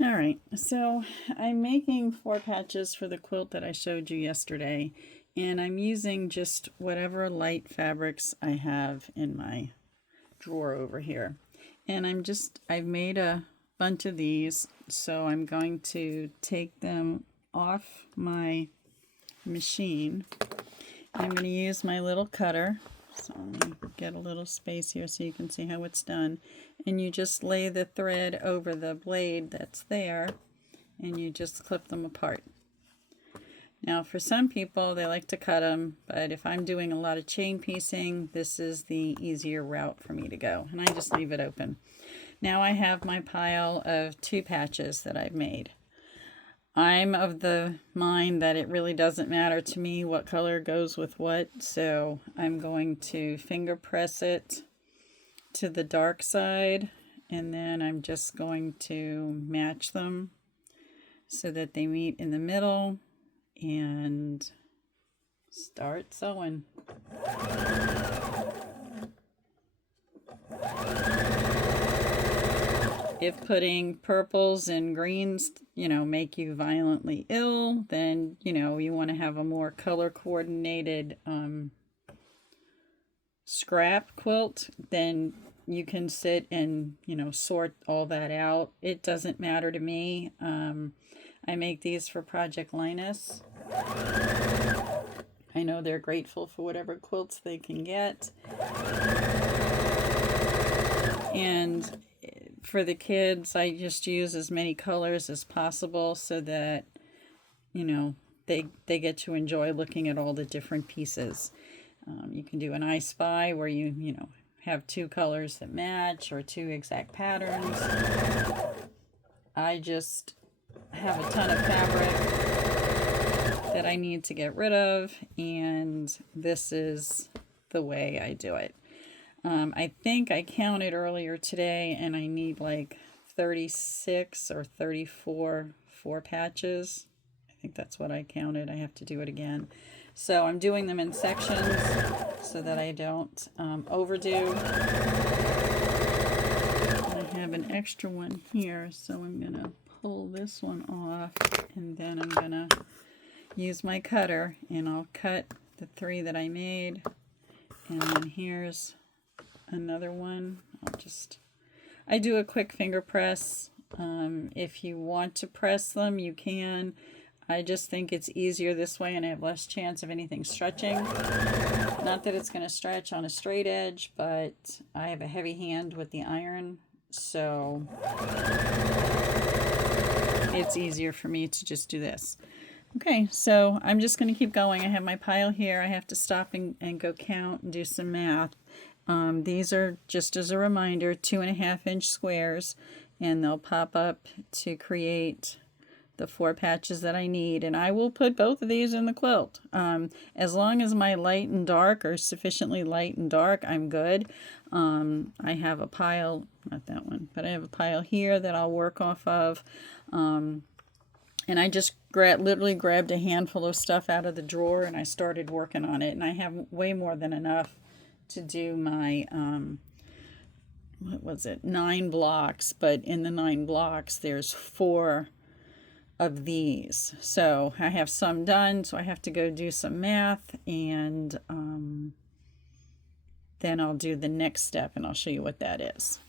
All right, so I'm making 4 patches for the quilt that I showed you yesterday, and I'm using just whatever light fabrics I have in my drawer over here. And I've made a bunch of these, so I'm going to take them off my machine. I'm going to use my little cutter. So let me get a little space here so you can see how it's done. And you just lay the thread over the blade that's there, and you just clip them apart. Now for some people, they like to cut them, but if I'm doing a lot of chain piecing, this is the easier route for me to go, and I just leave it open. Now I have my pile of 2 patches that I've made. I'm of the mind that it really doesn't matter to me what color goes with what, so I'm going to finger press it to the dark side, and then I'm just going to match them so that they meet in the middle and start sewing. If putting purples and greens, make you violently ill, then, you want to have a more color coordinated scrap quilt, then you can sit and, sort all that out. It doesn't matter to me. I make these for Project Linus. I know they're grateful for whatever quilts they can get. And for the kids, I just use as many colors as possible so that, they get to enjoy looking at all the different pieces. You can do an I Spy where you have 2 colors that match or 2 exact patterns. I just have a ton of fabric that I need to get rid of, and this is the way I do it. I think I counted earlier today, and I need like 36 or 34 4 patches. I think that's what I counted. I have to do it again. So I'm doing them in sections so that I don't overdo. I have an extra one here, so I'm going to pull this one off, and then I'm going to use my cutter, and I'll cut the 3 that I made, and then here's another one. I do a quick finger press. If you want to press them, you can. I just think it's easier this way, and I have less chance of anything stretching. Not that it's going to stretch on a straight edge, but I have a heavy hand with the iron, so it's easier for me to just do this. Okay, so I'm just going to keep going. I have my pile here. I have to stop and go count and do some math. These are, just as a reminder, 2.5-inch squares, and they'll pop up to create the 4 patches that I need. And I will put both of these in the quilt. As long as my light and dark are sufficiently light and dark, I'm good. I have a pile, not that one, but I have a pile here that I'll work off of. And I just literally grabbed a handful of stuff out of the drawer, and I started working on it. And I have way more than enough to do my 9 blocks, but in the 9 blocks there's 4 of these, so I have some done, so I have to go do some math, and then I'll do the next step, and I'll show you what that is.